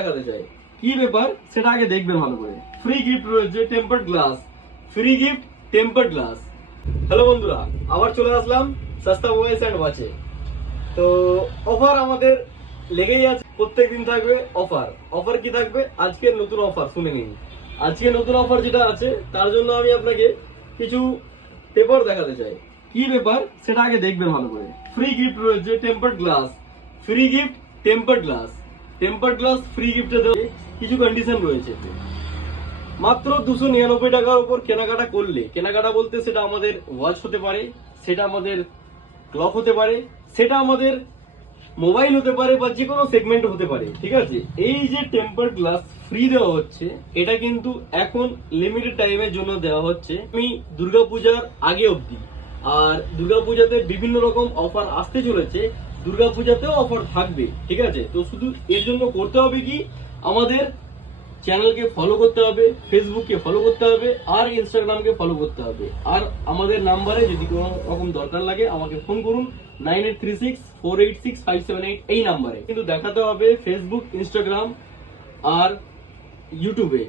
দেখাতে চাই কি ব্যাপার সেটা আগে দেখবেন ভালো করে। ফ্রি গিফট রয়েছে tempered glass, free gift tempered glass. Hello বন্ধুরা, আবার চলে আসলাম সস্তা মোবাইলস এন্ড ওয়াচে। তো অফার আমাদের লেগেই আছে, প্রত্যেকদিন থাকবে অফার। অফার কি থাকবে? আজকের নতুন অফার শুনে নিন। আজকে নতুন অফার যেটা আছে তার জন্য আমি আপনাকে কিছু পেপার দেখাতে চাই। কি ব্যাপার সেটা আগে দেখবেন ভালো করে। ফ্রি গিফট রয়েছে tempered glass, free gift tempered glass. Tempered glass free গিফটে দেবে, কিছু কন্ডিশন রয়েছে। মাত্র 299 টাকার উপর কেনাকাটা করলে, কেনাকাটা বলতে সেটা আমাদের ওয়াচ হতে পারে, সেটা আমাদের ক্লক হতে পারে, সেটা আমাদের মোবাইল হতে পারে, বা যে কোনো সেগমেন্ট হতে পারে, ঠিক আছে। এই যে টেম্পার্ড গ্লাস ফ্রি দেওয়া হচ্ছে, এটা কিন্তু এখন লিমিটেড টাইমের জন্য দেওয়া হচ্ছে, আমি দুর্গাপূজার আগে অবধি। আর দুর্গাপূজাতে বিভিন্ন রকম অফার আসতে চলেছে, দুর্গাপূজাতেও অফার থাকবে, ঠিক আছে। তো শুধু এর জন্য করতে হবে কি, আমাদের চ্যানেলকে ফলো করতে হবে, ফেসবুককে ফলো করতে হবে, আর ইনস্টাগ্রামকে ফলো করতে হবে। আর আমাদের নাম্বারে যদি কোনো রকম দরকার লাগে আমাকে ফোন করুন, 9836486578 এই নাম্বারে। কিন্তু দেখাতে হবে ফেসবুক, ইনস্টাগ্রাম আর ইউটিউবে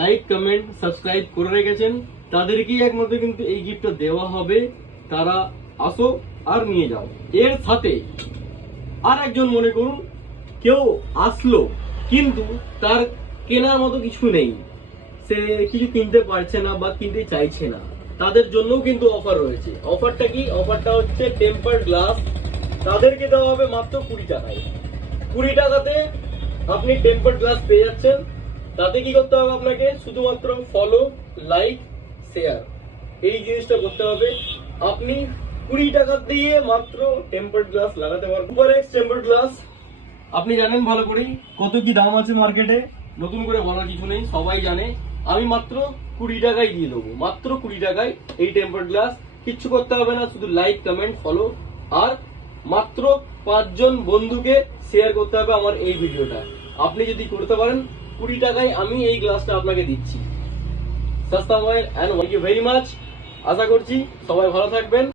লাইক, কমেন্ট, সাবস্ক্রাইব করে রেখেছেন, তাদেরকেই একমাত্র কিন্তু এই গিফটটা দেওয়া হবে। তারা আসো আর নিয়ে যাও। এর সাথে আর একজন, মনে করুন কেউ আসলো কিন্তু তার কেনার মতো কিছু নেই, সে কিছু কিনতে পারছে না বা কিনতে চাইছে না, তাদের জন্যও কিন্তু অফার রয়েছে। অফারটা কি? অফারটা হচ্ছে টেম্পার্ড গ্লাস তাদেরকে দেওয়া হবে মাত্র 20 টাকায়। 20 টাকাতে আপনি টেম্পার্ড গ্লাস পেয়ে যাচ্ছেন। তাতে কি করতে হবে আপনাকে? শুধুমাত্র ফলো, লাইক, শেয়ার, এই জিনিসটা করতে হবে। আপনি 20 টাকা দিয়ে মাত্র টেম্পার্ড গ্লাস লাগাতে পারবেন। সুপার এক্স টেম্পার্ড গ্লাস আপনি জানেন ভালো করেই কত কি দাম আছে মার্কেটে, নতুন করে বলার কিছু নেই, সবাই জানে। আমি মাত্র 20 টাকায় দিয়ে দেবো, মাত্র 20 টাকায় এই টেম্পার্ড গ্লাস। কিচ্ছু করতে হবে না, শুধু লাইক, কমেন্ট, ফলো, আর মাত্র 5 জন বন্ধুকে শেয়ার করতে হবে আমার এই ভিডিওটা। আপনি যদি করতে পারেন, 20 টাকায় আমি এই গ্লাসটা আপনাকে দিচ্ছি। সস্তা mobile and thank you very much. আশা করছি সবাই ভালো থাকবেন।